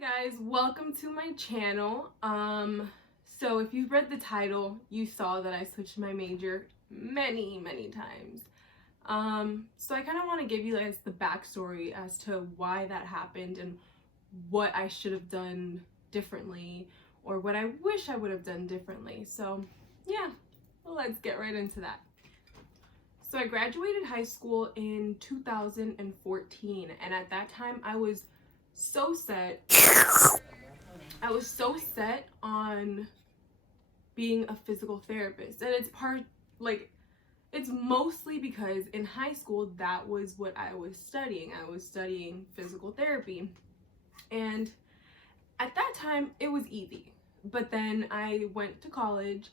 Guys, welcome to my channel. So if you've read the title, you saw that I switched my major many times. So I kind of want to give you guys the backstory as to why that happened and what I should have done differently or what I wish I would have done differently. So yeah, well, let's get right into that. So I graduated high school in 2014, and at that time I was so set on being a physical therapist. And it's mostly because in high school that was what I was studying. I was studying physical therapy. And at that time it was easy. But then I went to college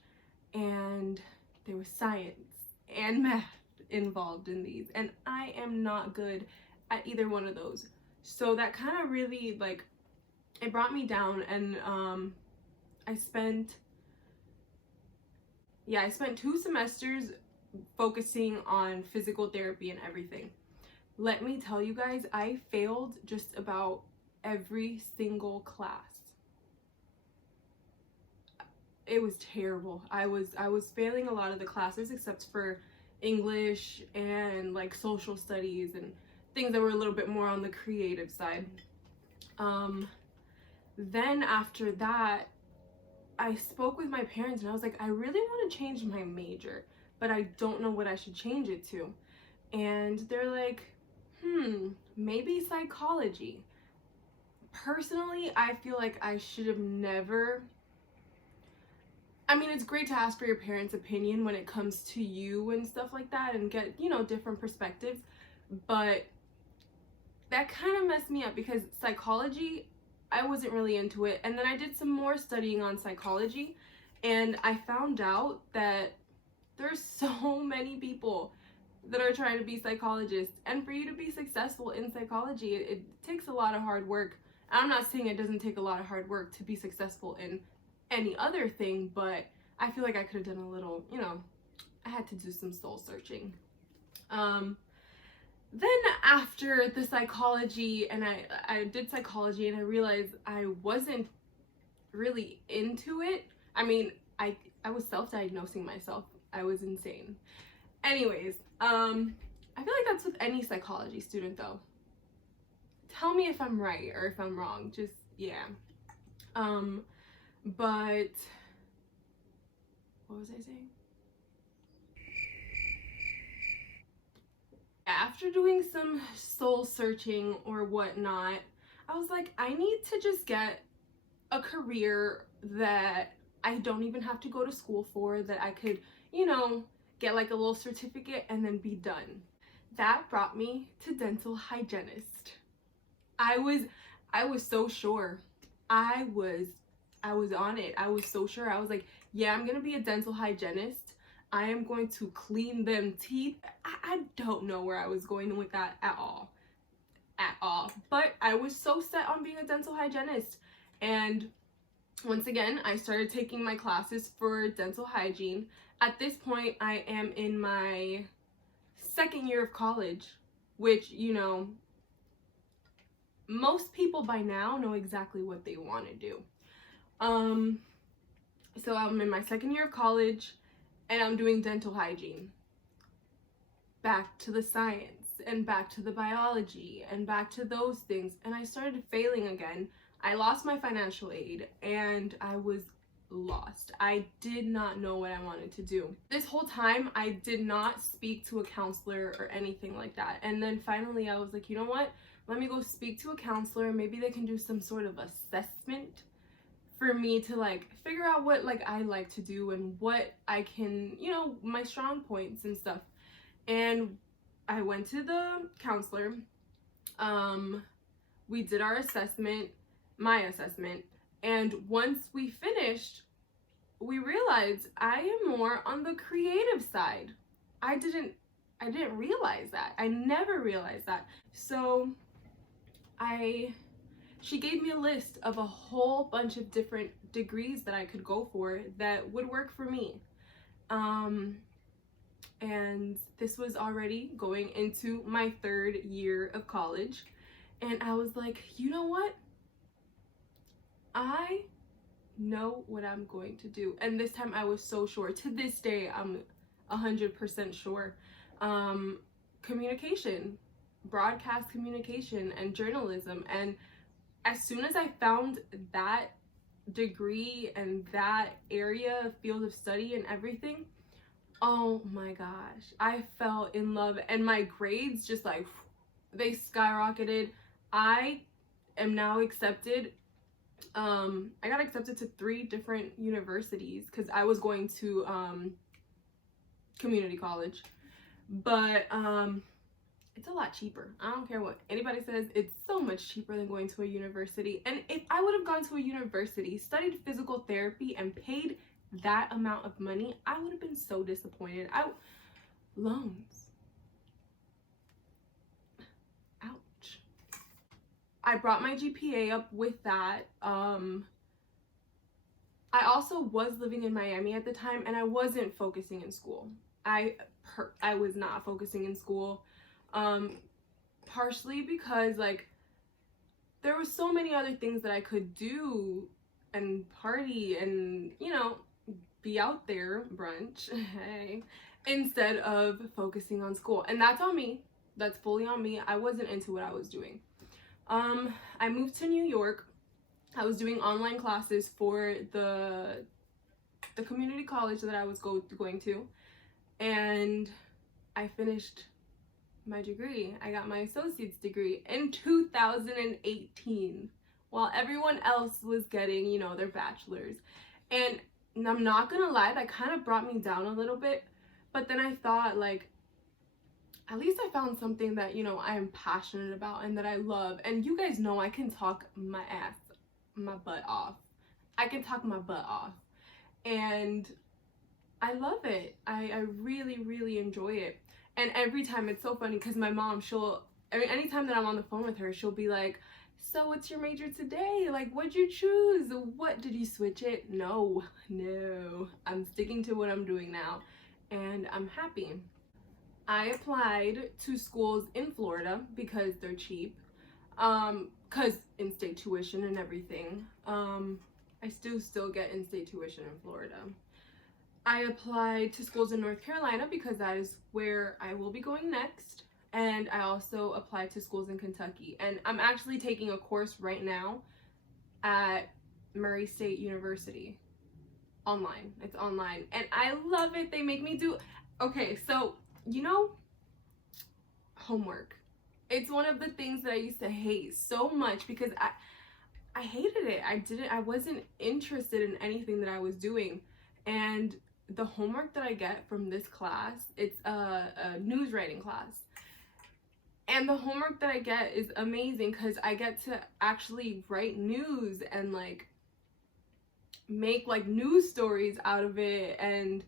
and there was science and math involved in these. And I am not good at either one of those. So that kind of really it brought me down, and I spent 2 semesters focusing on physical therapy and everything. Let me tell you guys, I failed just about every single class. It was terrible. I was failing a lot of the classes except for English and social studies and things that were a little bit more on the creative side. Then after that, I spoke with my parents and I was like, I really want to change my major, but I don't know what I should change it to. And they're like, maybe psychology. Personally, I feel like I should have never. I mean, it's great to ask for your parents' opinion when it comes to you and stuff like that and get, different perspectives. But that kind of messed me up because psychology, I wasn't really into it. And then I did some more studying on psychology, and I found out that there's so many people that are trying to be psychologists. And for you to be successful in psychology, it takes a lot of hard work. And I'm not saying it doesn't take a lot of hard work to be successful in any other thing, but I feel like I could have done a little, I had to do some soul searching. Then after the psychology, and I did psychology, and I realized I wasn't really into it. I mean, I was self-diagnosing myself. I was insane. Anyways, I feel like that's with any psychology student though. Tell me if I'm right or if I'm wrong. Just, yeah. But what was I saying? After doing some soul searching or whatnot, I was like, I need to just get a career that I don't even have to go to school for, that I could, get like a little certificate and then be done. That brought me to dental hygienist. I was so sure. I was on it. I was so sure. I was like, yeah, I'm gonna be a dental hygienist. I am going to clean them teeth. I don't know where I was going with that at all. But I was so set on being a dental hygienist. And once again, I started taking my classes for dental hygiene. At this point, I am in my 2nd year of college, which, most people by now know exactly what they want to do. So I'm in my 2nd year of college, and I'm doing dental hygiene. Back to the science, and back to the biology, and back to those things. And I started failing again. I lost my financial aid, and I was lost. I did not know what I wanted to do. This whole time, I did not speak to a counselor or anything like that. And then finally, I was like, you know what? Let me go speak to a counselor. Maybe they can do some sort of assessment for me to figure out what I like to do and what I can, my strong points and stuff. And I went to the counselor. We did our assessment, my assessment, and once we finished, we realized I am more on the creative side. I didn't realize that. I never realized that. So she gave me a list of a whole bunch of different degrees that I could go for that would work for me. And this was already going into my 3rd year of college. And I was like, you know what? I know what I'm going to do. And this time I was so sure. To this day, I'm 100% sure. Communication, broadcast communication, and journalism. And as soon as I found that degree and that area, field of study, and everything, oh my gosh, I fell in love. And my grades just like, they skyrocketed. I am now accepted. I got accepted to 3 different universities because I was going to community college, but it's a lot cheaper. I don't care what anybody says, it's so much cheaper than going to a university. And if I would have gone to a university, studied physical therapy, and paid that amount of money, I would have been so disappointed. Loans. Ouch. I brought my GPA up with that. I also was living in Miami at the time, and I wasn't focusing in school. I was not focusing in school, partially because like there were so many other things that I could do and party and, you know, be out there, brunch, hey, instead of focusing on school. And that's on me. That's fully on me. I wasn't into what I was doing. I moved to New York. I was doing online classes for the community college that I was going to, and I finished my degree. I got my associate's degree in 2018, while everyone else was getting, you know, their bachelor's. And I'm not gonna lie, that kind of brought me down a little bit, but then I thought, like, at least I found something that, you know, I am passionate about and that I love. And you guys know I can talk my butt off. I can talk my butt off. And I love it. I really, really enjoy it. And every time, it's so funny because my mom, anytime that I'm on the phone with her, she'll be like, so what's your major today? Like, what'd you choose? What, did you switch it? No. I'm sticking to what I'm doing now. And I'm happy. I applied to schools in Florida because they're cheap. Because in-state tuition and everything. I still get in-state tuition in Florida. I applied to schools in North Carolina because that is where I will be going next. And I also applied to schools in Kentucky. And I'm actually taking a course right now at Murray State University. Online. It's online. And I love it. They make me do... Okay, so, you know, homework. It's one of the things that I used to hate so much because I hated it. I wasn't interested in anything that I was doing. And the homework that I get from this class, it's a news writing class. And the homework that I get is amazing because I get to actually write news and like make like news stories out of it and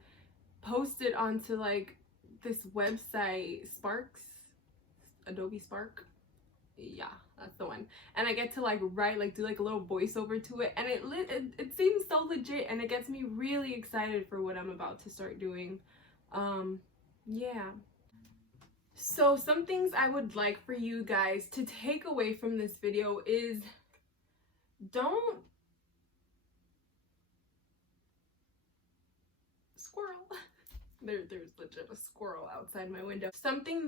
post it onto like this website, Sparks, Adobe Spark. Yeah, that's the one. And I get to like write, like do like a little voiceover to it, and it seems so legit, and it gets me really excited for what I'm about to start doing. Yeah. So some things I would like for you guys to take away from this video is don't squirrel. There's legit a squirrel outside my window. Some things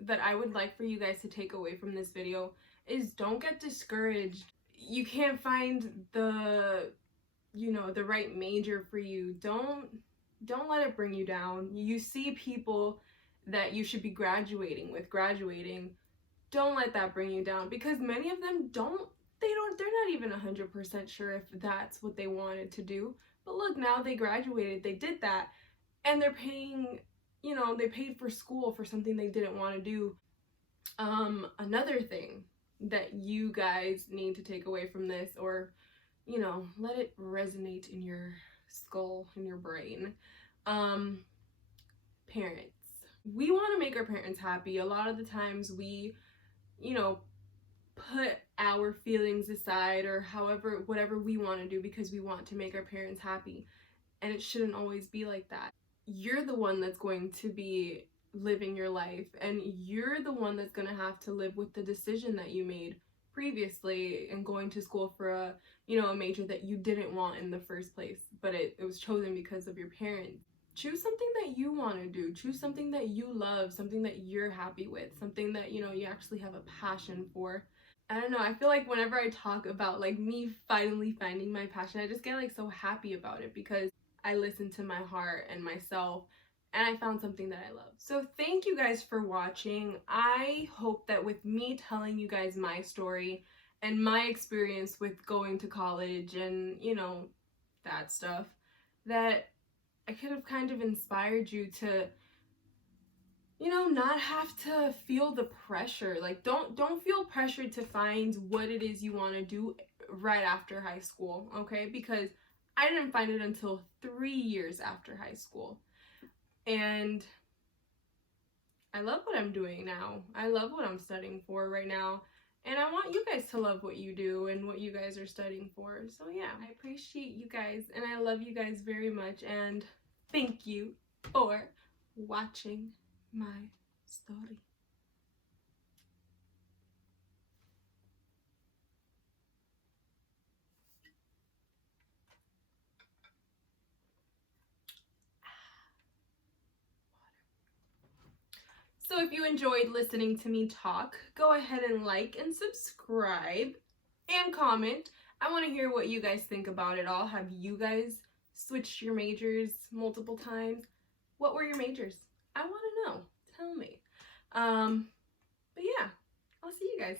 that I would like for you guys to take away from this video is don't get discouraged. You can't find the, you know, the right major for you. Don't let it bring you down. You see people that you should be graduating. Don't let that bring you down, because many of them they're not even 100% sure if that's what they wanted to do. But look, now they graduated, they did that, and they're paying, you know, they paid for school for something they didn't want to do. Another thing that you guys need to take away from this, or, you know, let it resonate in your skull, in your brain. Parents. We want to make our parents happy. A lot of the times we, you know, put our feelings aside, or whatever we want to do because we want to make our parents happy. And it shouldn't always be like that. You're the one that's going to be living your life, and you're the one that's going to have to live with the decision that you made. previously and going to school for a, you know, a major that you didn't want in the first place, but it was chosen because of your parents. Choose something that you want to do. Choose something that you love, something that you're happy with, something that, you know, you actually have a passion for. I don't know, I feel like whenever I talk about like me finally finding my passion, I just get like so happy about it because I listened to my heart and myself and I found something that I love. So thank you guys for watching. I hope that with me telling you guys my story and my experience with going to college and, you know, that stuff, that I could have kind of inspired you to, you know, not have to feel the pressure. Like don't feel pressured to find what it is you want to do right after high school, okay? Because I didn't find it until 3 years after high school. And I love what I'm doing now. I love what I'm studying for right now. And I want you guys to love what you do and what you guys are studying for. So yeah, I appreciate you guys and I love you guys very much. And thank you for watching my story. So if you enjoyed listening to me talk, go ahead and like and subscribe and comment. I want to hear what you guys think about it all. Have you guys switched your majors multiple times? What were your majors? I want to know. Tell me. But yeah, I'll see you guys.